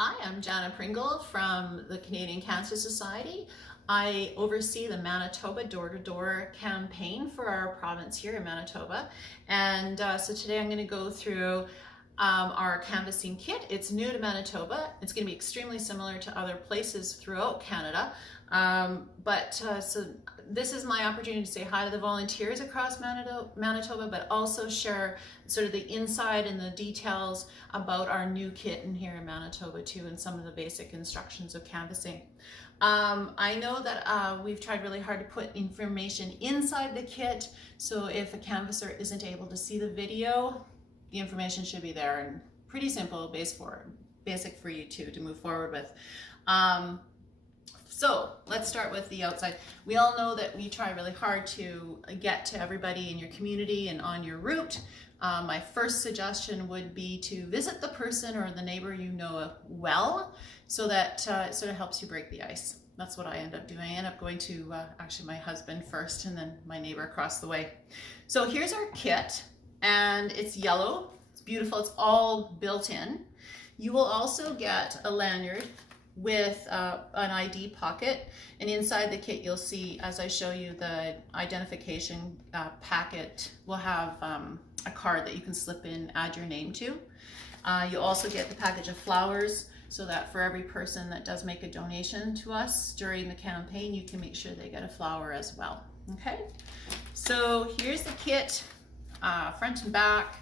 Hi, I'm Jana Pringle from the Canadian Cancer Society. I oversee the Manitoba door-to-door campaign for our province here in Manitoba. And so today I'm going to go through our canvassing kit. It's new to Manitoba. It's going to be extremely similar to other places throughout Canada. So this is my opportunity to say hi to the volunteers across Manitoba, but also share sort of the inside and the details about our new kit in here in Manitoba too, and some of the basic instructions of canvassing. I know that we've tried really hard to put information inside the kit, so if a canvasser isn't able to see the video, the information should be there and pretty simple, basic for you to move forward with. So let's start with the outside. We all know that we try really hard to get to everybody in your community and on your route. My first suggestion would be to visit the person or the neighbor you know well, so that it sort of helps you break the ice. That's what I end up doing. I end up going to actually my husband first and then my neighbor across the way. So here's our kit, and it's yellow. It's beautiful. It's all built in. You will also get a lanyard with an ID pocket, and inside the kit you'll see, as I show you, the identification packet will have a card that you can slip in, add your name to. You'll also get the package of flowers, so that for every person that does make a donation to us during the campaign, you can make sure they get a flower as well. Okay, so here's the kit, front and back.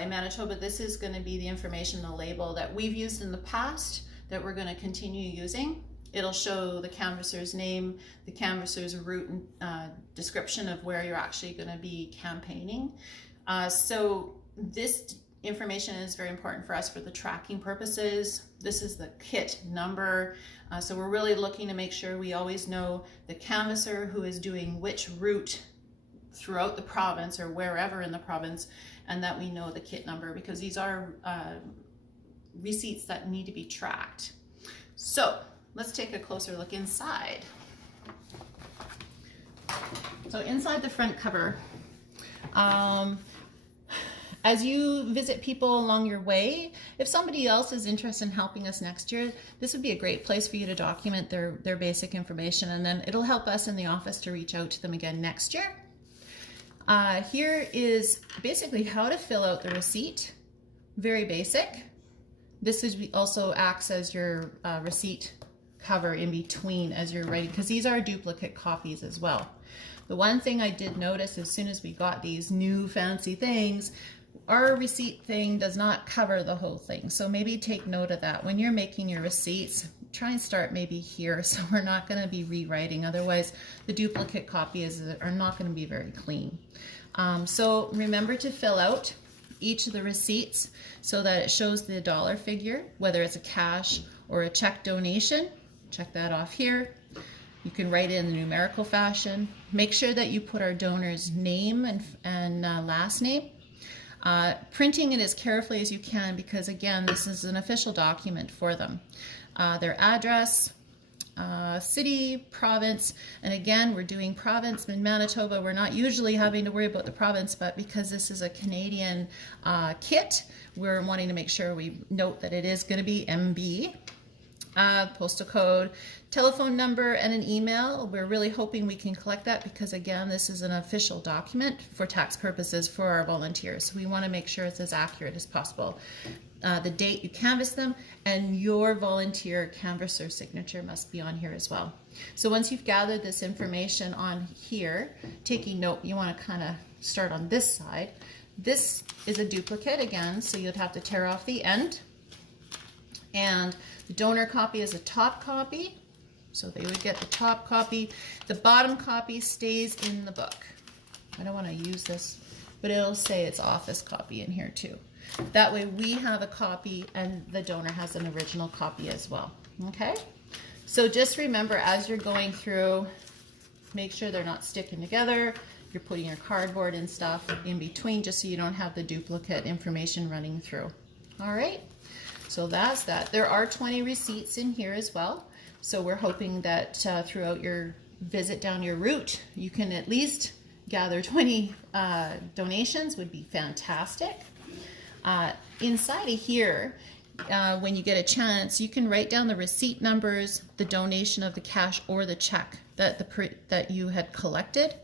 In Manitoba, this is going to be the information, the label that we've used in the past, that we're going to continue using. It'll show the canvasser's name, the canvasser's route, and description of where you're actually going to be campaigning. So this information is very important for us for the tracking purposes. This is the kit number. So we're really looking to make sure we always know the canvasser who is doing which route throughout the province or wherever in the province, and that we know the kit number, because these are receipts that need to be tracked. So let's take a closer look inside. So inside the front cover, as you visit people along your way, if somebody else is interested in helping us next year, this would be a great place for you to document their basic information, and then it'll help us in the office to reach out to them again next year. Here is basically how to fill out the receipt. Very basic. This also acts as your receipt cover in between as you're writing, because these are duplicate copies as well. The one thing I did notice as soon as we got these new fancy things, our receipt thing does not cover the whole thing. So maybe take note of that. When you're making your receipts, try and start maybe here, so we're not going to be rewriting. Otherwise, the duplicate copies are not going to be very clean. So remember to fill out each of the receipts so that it shows the dollar figure, whether it's a cash or a check donation. Check that off here. You can write it in the numerical fashion. Make sure that you put our donor's name and last name. Printing it as carefully as you can, because again, this is an official document for them. Their address, city, province, and again, we're doing province in Manitoba. We're not usually having to worry about the province, but because this is a Canadian kit, we're wanting to make sure we note that it is going to be MB. Postal code, telephone number, and an email. We're really hoping we can collect that, because again, this is an official document for tax purposes for our volunteers. So we want to make sure it's as accurate as possible. The date you canvass them, and your volunteer canvasser signature must be on here as well. So once you've gathered this information on here, taking note, you want to kind of start on this side. This is a duplicate again, so you'd have to tear off the end. And the donor copy is a top copy, so they would get the top copy. The bottom copy stays in the book. I don't want to use this, but it'll say it's office copy in here too. That way we have a copy and the donor has an original copy as well. Okay, so just remember, as you're going through, make sure they're not sticking together. You're putting your cardboard and stuff in between, just so you don't have the duplicate information running through. All right, so that's that. There are 20 receipts in here as well, so we're hoping that throughout your visit down your route, you can at least gather 20 donations. Would be fantastic. Inside of here when you get a chance, you can write down the receipt numbers, the donation of the cash or the check that you had collected.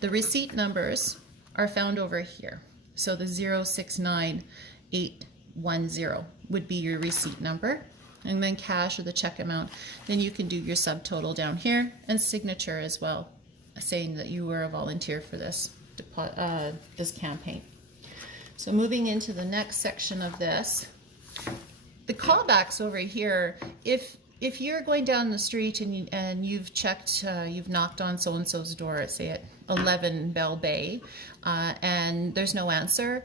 The receipt numbers are found over here. So the 069810 would be your receipt number, and then cash or the check amount. Then you can do your subtotal down here and signature as well, saying that you were a volunteer for this campaign. So moving into the next section of this, the callbacks over here, if you're going down the street and you've checked, you've knocked on so-and-so's door, say at 11 Bell Bay, and there's no answer,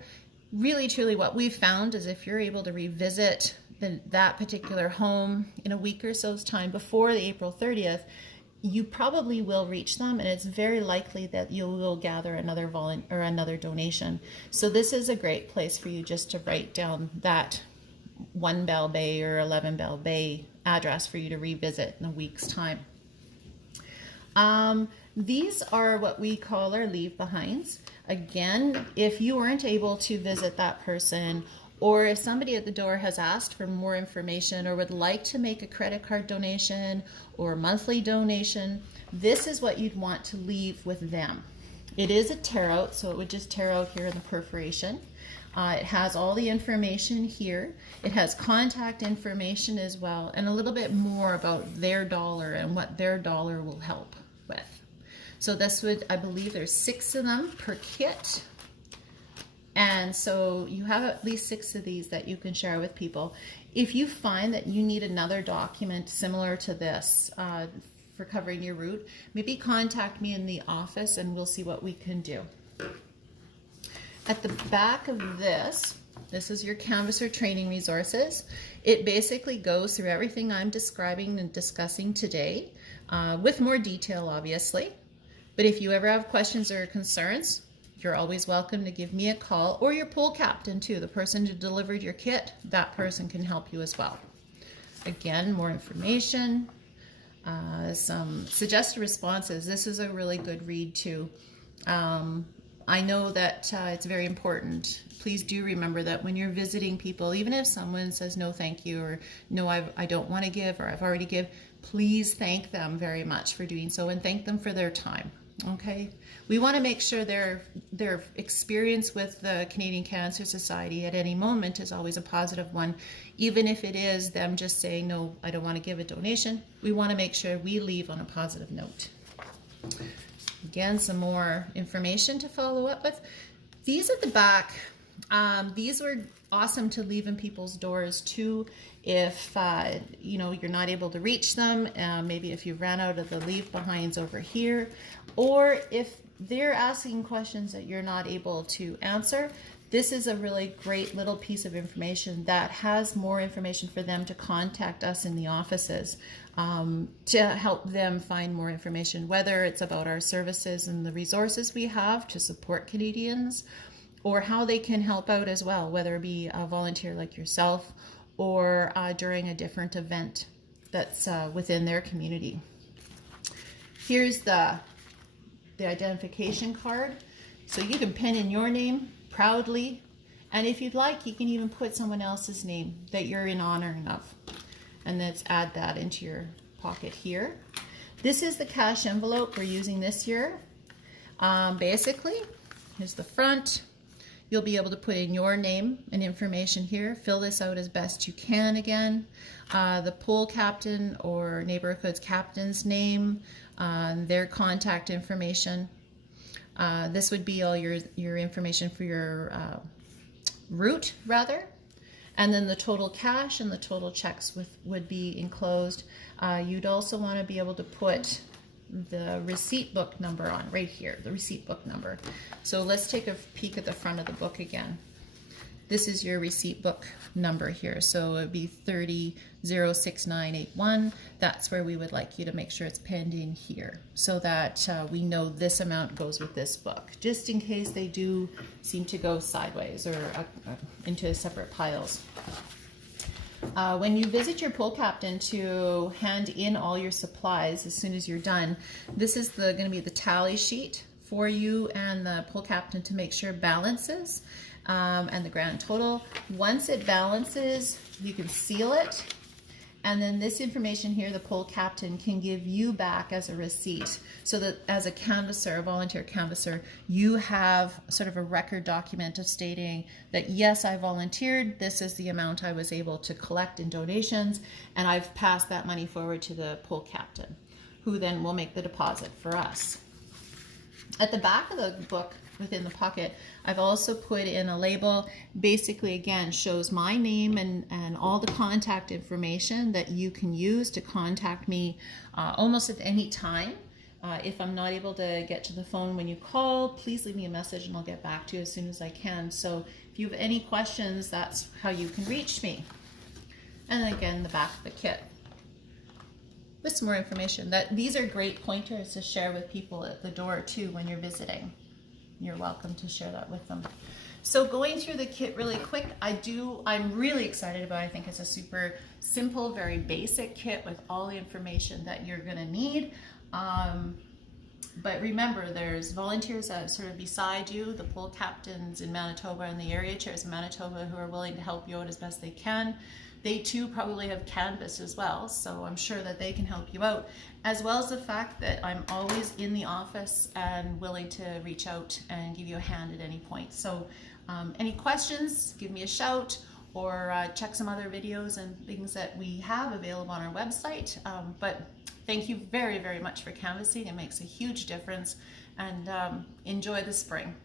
really truly what we've found is if you're able to revisit that particular home in a week or so's time before the April 30th, you probably will reach them, and it's very likely that you will gather another donation. So this is a great place for you just to write down that 1 Bell Bay or 11 Bell Bay address for you to revisit in a week's time. These are what we call our leave behinds. Again, if you weren't able to visit that person, or if somebody at the door has asked for more information or would like to make a credit card donation or monthly donation, this is what you'd want to leave with them. It is a tear out, so it would just tear out here in the perforation. It has all the information here. It has contact information as well, and a little bit more about their dollar and what their dollar will help with. So this would, I believe there's 6 of them per kit. And so you have at least 6 of these that you can share with people. If you find that you need another document similar to this for covering your route, maybe contact me in the office and we'll see what we can do. At the back of this is your Canvasser training resources. It basically goes through everything I'm describing and discussing today, with more detail obviously. But if you ever have questions or concerns, you're always welcome to give me a call, or your pool captain too, the person who delivered your kit, that person can help you as well. Again, more information, some suggested responses. This is a really good read too. I know that it's very important. Please do remember that when you're visiting people, even if someone says no thank you, or no I don't want to give, or I've already give, please thank them very much for doing so and thank them for their time. Okay, we want to make sure their experience with the Canadian Cancer Society at any moment is always a positive one, even if it is them just saying no, I don't want to give a donation. We want to make sure we leave on a positive note. Again, some more information to follow up with. These at the back, these were awesome to leave in people's doors too. If you know, you're not able to reach them, maybe if you ran out of the leave behinds over here, or if they're asking questions that you're not able to answer, this is a really great little piece of information that has more information for them to contact us in the offices to help them find more information, whether it's about our services and the resources we have to support Canadians, or how they can help out as well, whether it be a volunteer like yourself, or during a different event that's within their community. Here's the identification card. So you can pen in your name proudly, and if you'd like, you can even put someone else's name that you're in honor of, and let's add that into your pocket here. This is the cash envelope we're using this year. Basically, here's the front. You'll be able to put in your name and information here. Fill this out as best you can again. The pool captain or neighborhood's captain's name, their contact information. This would be all your information for your route, rather. And then the total cash and the total checks would be enclosed. You'd also want to be able to put the receipt book number on right here, the receipt book number. So let's take a peek at the front of the book again. This is your receipt book number here. So it would be 306981. That's where we would like you to make sure it's penned in here, so that we know this amount goes with this book, just in case they do seem to go sideways or into separate piles. When you visit your pool captain to hand in all your supplies as soon as you're done, this is going to be the tally sheet for you and the pool captain to make sure balances and the grand total. Once it balances, you can seal it. And then this information here, the poll captain can give you back as a receipt, so that as a canvasser, a volunteer canvasser, you have sort of a record document of stating that, yes, I volunteered, this is the amount I was able to collect in donations, and I've passed that money forward to the poll captain, who then will make the deposit for us. At the back of the book, within the pocket, I've also put in a label. Basically, again, shows my name and all the contact information that you can use to contact me almost at any time. If I'm not able to get to the phone when you call, please leave me a message and I'll get back to you as soon as I can. So if you have any questions, that's how you can reach me. And then again, the back of the kit with some more information. These are great pointers to share with people at the door too when you're visiting. You're welcome to share that with them. So going through the kit really quick, I'm really excited about it. I think it's a super simple, very basic kit with all the information that you're gonna need. But remember, there's volunteers that are sort of beside you, the poll captains in Manitoba and the area chairs in Manitoba who are willing to help you out as best they can. They too probably have Canvas as well, so I'm sure that they can help you out, as well as the fact that I'm always in the office and willing to reach out and give you a hand at any point. So any questions, give me a shout, or check some other videos and things that we have available on our website. But thank you very, very much for canvassing. It makes a huge difference, and enjoy the spring.